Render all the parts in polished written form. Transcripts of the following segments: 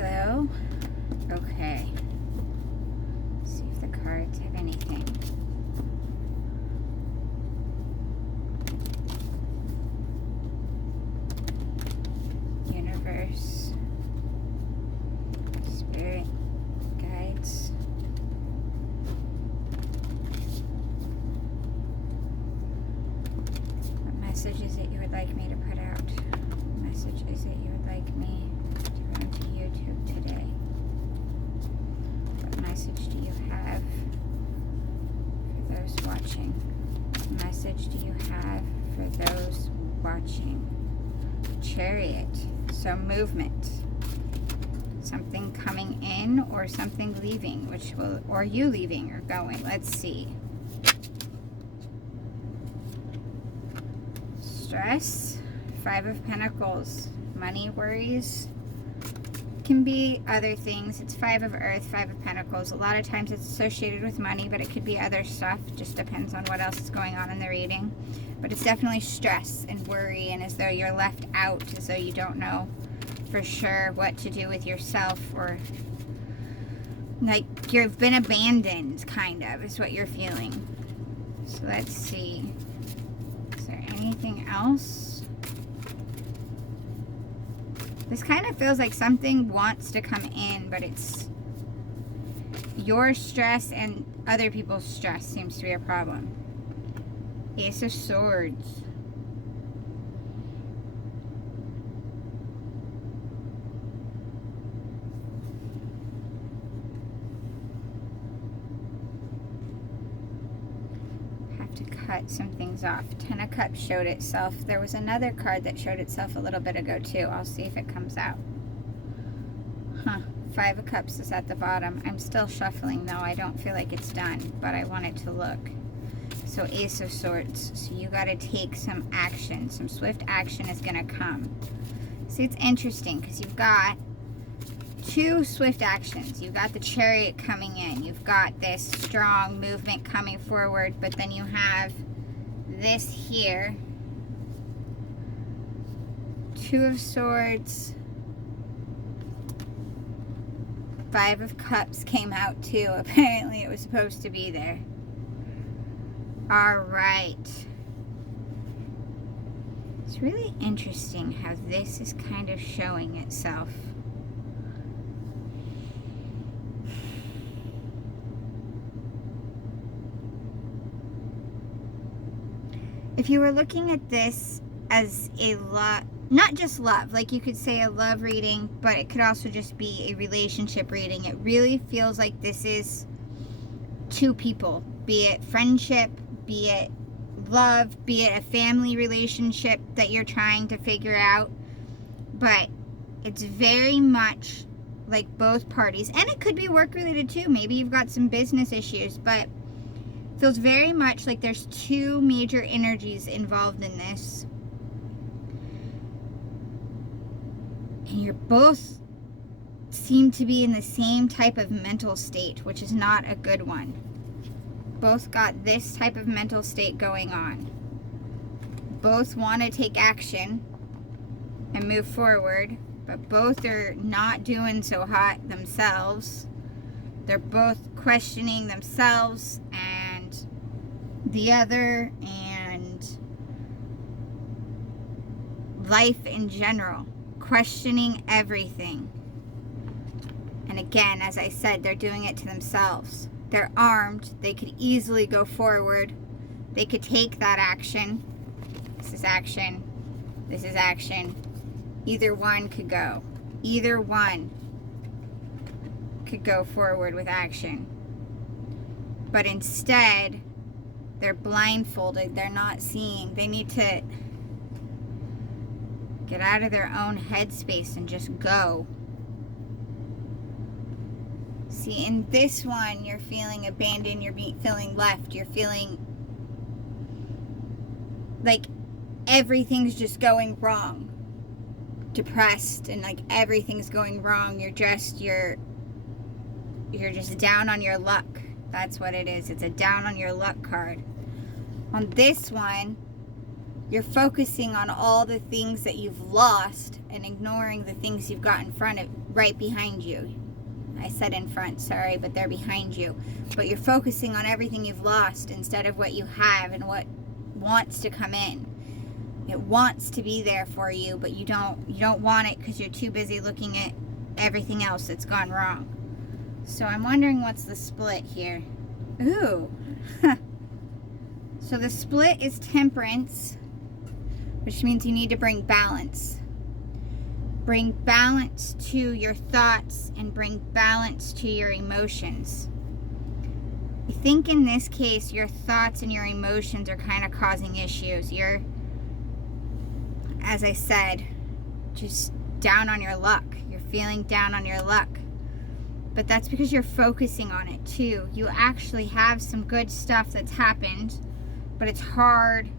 Hello? Okay. Let's see if the cards have anything. Universe. Spirit. Guides. What message is it you would like me to put out? What message is it you would like me to run to YouTube today? What message do you have for those watching? What message do you have for those watching? Chariot. So movement. Something coming in or something leaving, which will, or you leaving or going. Let's see. Stress. 5 of Pentacles. Money worries. Can be other things. It's 5 of Earth, 5 of Pentacles. A lot of times it's associated with money, but it could be other stuff. Just depends on what else is going on in the reading. But it's definitely stress and worry, and as though you're left out, as though you don't know for sure what to do with yourself, or like you've been abandoned, kind of, is what you're feeling. So let's see. Is there anything else? This kind of feels like something wants to come in, but it's your stress and other people's stress seems to be a problem. Ace of Swords. Have to cut some things off. 10 of Cups showed itself. There was another card that showed itself a little bit ago too. I'll see if it comes out. Huh. 5 of Cups is at the bottom. I'm still shuffling though. I don't feel like it's done, but I want it to look. So Ace of Swords. So you got to take some action. Some swift action is going to come. See, it's interesting because you've got 2 swift actions. You've got the Chariot coming in. You've got this strong movement coming forward, but then you have this here. 2 of Swords. 5 of Cups came out too. Apparently it was supposed to be there. All right. It's really interesting how this is kind of showing itself. If you were looking at this as a love, not just love, like you could say a love reading, but it could also just be a relationship reading. It really feels like this is 2 people, be it friendship, be it love, be it a family relationship that you're trying to figure out. But it's very much like both parties, and it could be work related too. Maybe you've got some business issues, but it feels very much like there's 2 major energies involved in this. And you're both seem to be in the same type of mental state, which is not a good one. Both got this type of mental state going on. Both want to take action and move forward, but both are not doing so hot themselves. They're both questioning themselves and the other and life in general, questioning everything. And again, as I said, they're doing it to themselves. They're armed. They could easily go forward. They could take that action. This is action. This is action. Either one could go. Either one could go forward with action. But instead, they're blindfolded. They're not seeing. They need to get out of their own headspace and just go. See, in this one, you're feeling abandoned, you're feeling left, you're feeling like everything's just going wrong. Depressed and like everything's going wrong. You're just down on your luck. That's what it is. It's a down on your luck card. On this one, You're focusing on all the things that you've lost and ignoring the things you've got in front of, right behind you. I said in front, sorry, but they're behind you. But you're focusing on everything you've lost instead of what you have and what wants to come in. It wants to be there for you, but you don't want it because you're too busy looking at everything else that's gone wrong. So I'm wondering what's the split here. Ooh. So the split is Temperance, which means you need to bring balance. Bring balance to your thoughts and bring balance to your emotions. I think in this case, your thoughts and your emotions are kind of causing issues. You're, as I said, just down on your luck. You're feeling down on your luck. But that's because you're focusing on it too. You actually have some good stuff that's happened, but it's hard.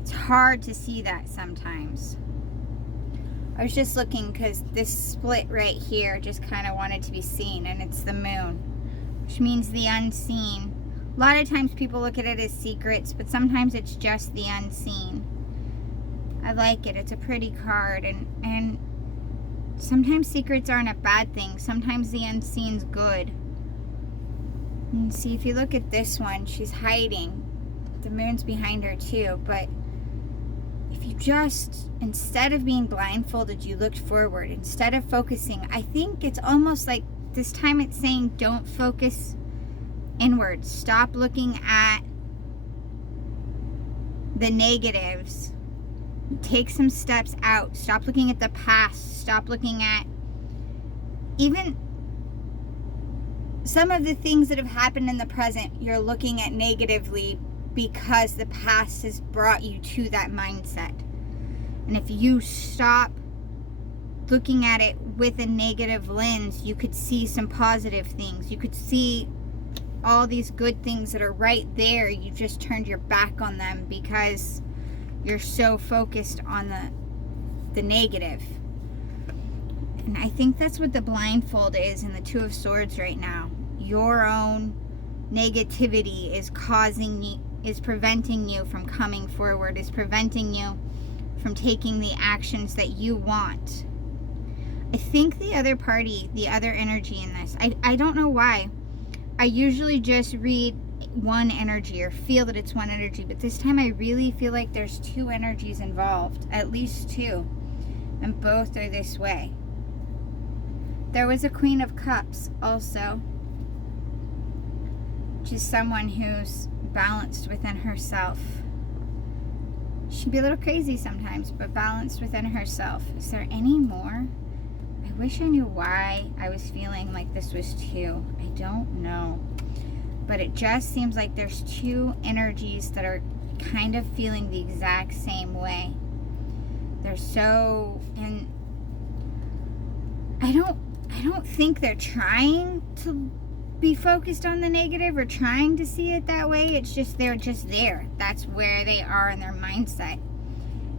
It's hard to see that sometimes. I was just looking because this split right here just kind of wanted to be seen, and it's the moon, which means the unseen. A lot of times people look at it as secrets, but sometimes it's just the unseen. I like it. It's a pretty card, and sometimes secrets aren't a bad thing. Sometimes the unseen's good. And see, if you look at this one, she's hiding. The moon's behind her too, but if you just, instead of being blindfolded, you looked forward, instead of focusing, I think it's almost like this time it's saying don't focus inward. Stop looking at the negatives. Take some steps out. Stop looking at the past. Stop looking at even some of the things that have happened in the present. You're looking at negatively because the past has brought you to that mindset. And if you stop looking at it with a negative lens, you could see some positive things. You could see all these good things that are right there. You just turned your back on them because you're so focused on the negative. And I think that's what the blindfold is in the Two of Swords right now. Your own negativity is preventing you from coming forward, is preventing you from taking the actions that you want. I think the other party, the other energy in this, I don't know why. I usually just read one energy or feel that it's one energy, but this time I really feel like there's two energies involved, at least two, and both are this way. There was a Queen of Cups also, which is someone who's balanced within herself. She'd be a little crazy sometimes, but balanced within herself. Is there any more? I wish I knew why I was feeling like this was two. I don't know. But it just seems like there's two energies that are kind of feeling the exact same way. They're so, and I don't think they're trying to be focused on the negative or trying to see it that way. It's just they're just there. That's where they are in their mindset.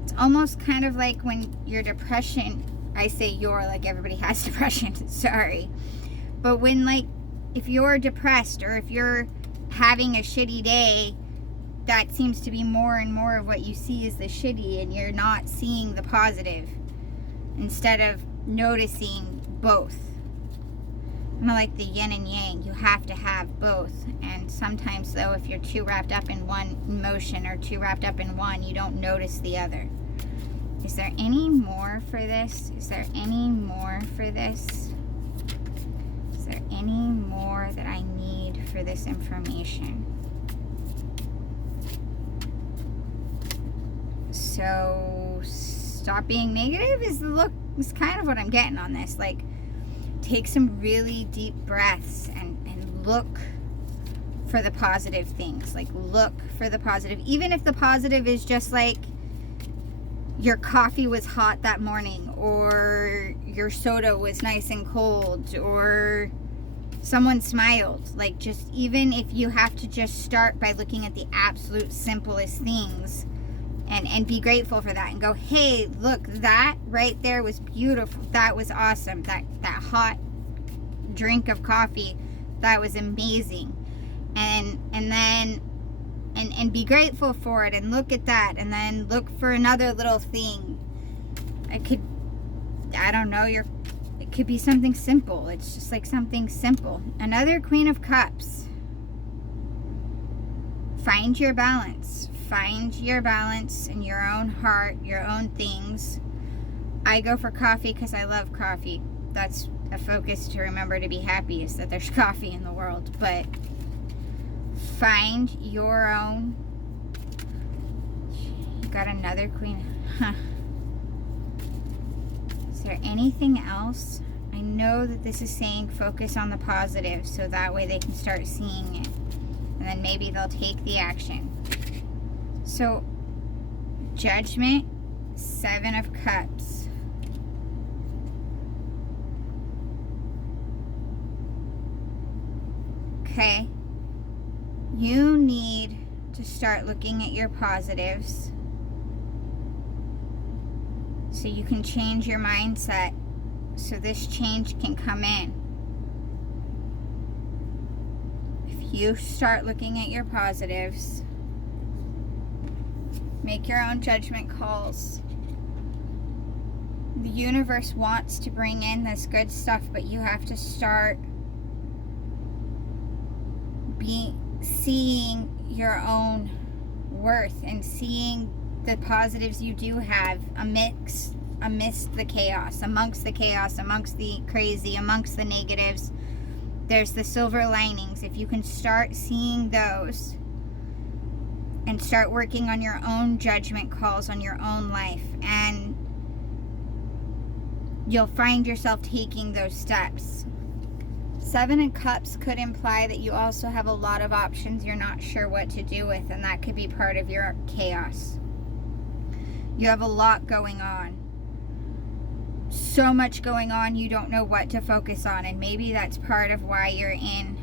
It's almost kind of like when your depression, I say your, like everybody has depression, sorry. But when, like, if you're depressed or if you're having a shitty day, that seems to be more and more of what you see is the shitty, and you're not seeing the positive instead of noticing both. Kind of like the yin and yang, you have to have both. And sometimes though, if you're too wrapped up in one emotion or too wrapped up in one, you don't notice the other. Is there any more for this? Is there any more for this? Is there any more that I need for this information? So stop being negative is kind of what I'm getting on this. Like, take some really deep breaths and look for the positive things. Like, look for the positive. Even if the positive is just like your coffee was hot that morning, or your soda was nice and cold, or someone smiled. Like, just even if you have to just start by looking at the absolute simplest things and be grateful for that and go, hey, look, that right there was beautiful. That was awesome. That hot drink of coffee, that was amazing. And then and be grateful for it and look at that, and then look for another little thing. I don't know, it could be something simple. It's just like something simple. Another Queen of Cups. Find your balance. Find your balance in your own heart, your own things. I go for coffee because I love coffee. That's a focus to remember to be happy, is that there's coffee in the world. But find your own. You got another Queen. Huh. Is there anything else? I know that this is saying focus on the positive, so that way they can start seeing it. And then maybe they'll take the action. So, Judgment, 7 of Cups. Okay. You need to start looking at your positives so you can change your mindset, so this change can come in. If you start looking at your positives, make your own judgment calls. The universe wants to bring in this good stuff, but you have to start seeing your own worth and seeing the positives you do have amidst the chaos, amongst the crazy, amongst the negatives. There's the silver linings. If you can start seeing those and start working on your own judgment calls on your own life, and you'll find yourself taking those steps. 7 of Cups could imply that you also have a lot of options you're not sure what to do with, and that could be part of your chaos. You have a lot going on. So much going on, you don't know what to focus on, and maybe that's part of why you're in.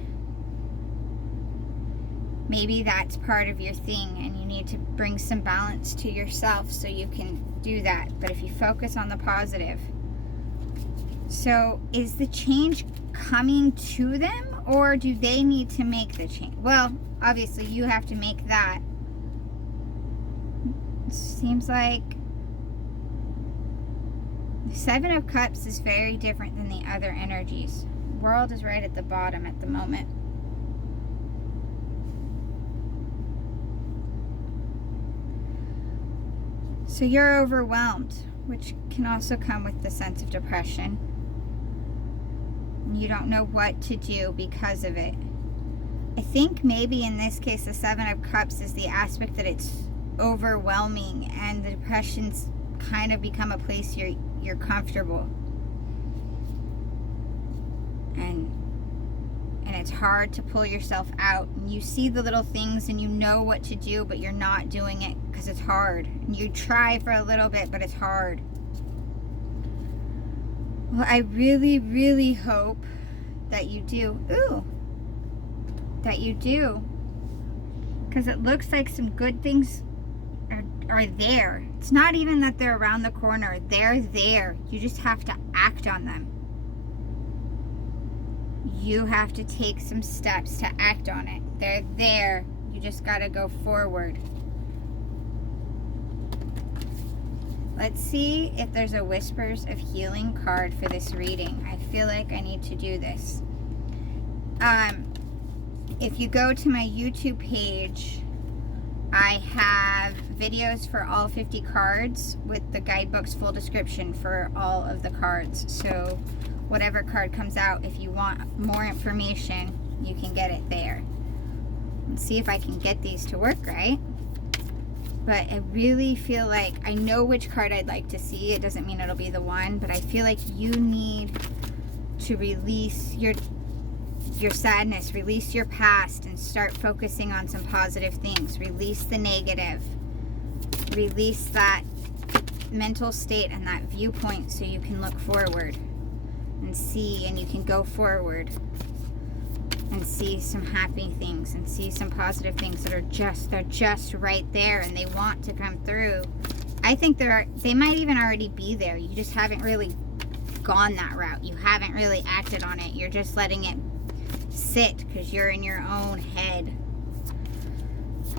Maybe that's part of your thing, and you need to bring some balance to yourself so you can do that. But if you focus on the positive. So, is the change coming to them, or do they need to make the change? Well, obviously you have to make that. It seems like the 7 of Cups is very different than the other energies. World is right at the bottom at the moment. So you're overwhelmed, which can also come with the sense of depression. You don't know what to do because of it. I think maybe in this case the 7 of Cups is the aspect that it's overwhelming, and the depression's kind of become a place you're comfortable. And it's hard to pull yourself out. And you see the little things and you know what to do, but you're not doing it because it's hard. And you try for a little bit, but it's hard. Well, I really, really hope that you do. That you do. Because it looks like some good things are there. It's not even that they're around the corner. They're there. You just have to act on them. You have to take some steps to act on it. They're there. You just got to go forward. Let's see if there's a Whispers of Healing card for this reading. I feel like I need to do this. If you go to my YouTube page, I have videos for all 50 cards with the guidebook's full description for all of the cards. So whatever card comes out, if you want more information, you can get it there. Let's see if I can get these to work right. But I really feel like I know which card I'd like to see. It doesn't mean it'll be the one, but I feel like you need to release your sadness, release your past, and start focusing on some positive things. Release the negative. Release that mental state and that viewpoint so you can look forward and see, and you can go forward and see some happy things and see some positive things that they're just right there and they want to come through. I think they might even already be there. You just haven't really gone that route. You haven't really acted on it. You're just letting it sit because you're in your own head.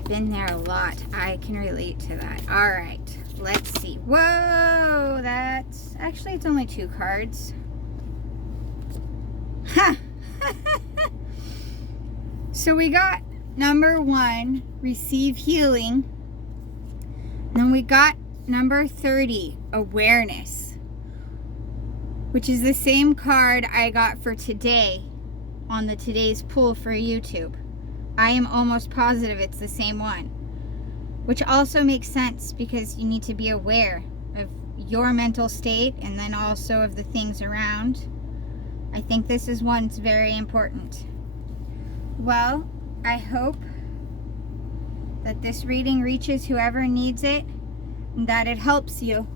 Been there a lot. I can relate to that. All right, let's see. Whoa, that's actually, it's only 2 cards. Huh. So we got number 1, receive healing. Then we got number 30, awareness, which is the same card I got for today on the today's pull for YouTube. I am almost positive it's the same one, which also makes sense because you need to be aware of your mental state and then also of the things around. I think this is one's very important. Well, I hope that this reading reaches whoever needs it and that it helps you.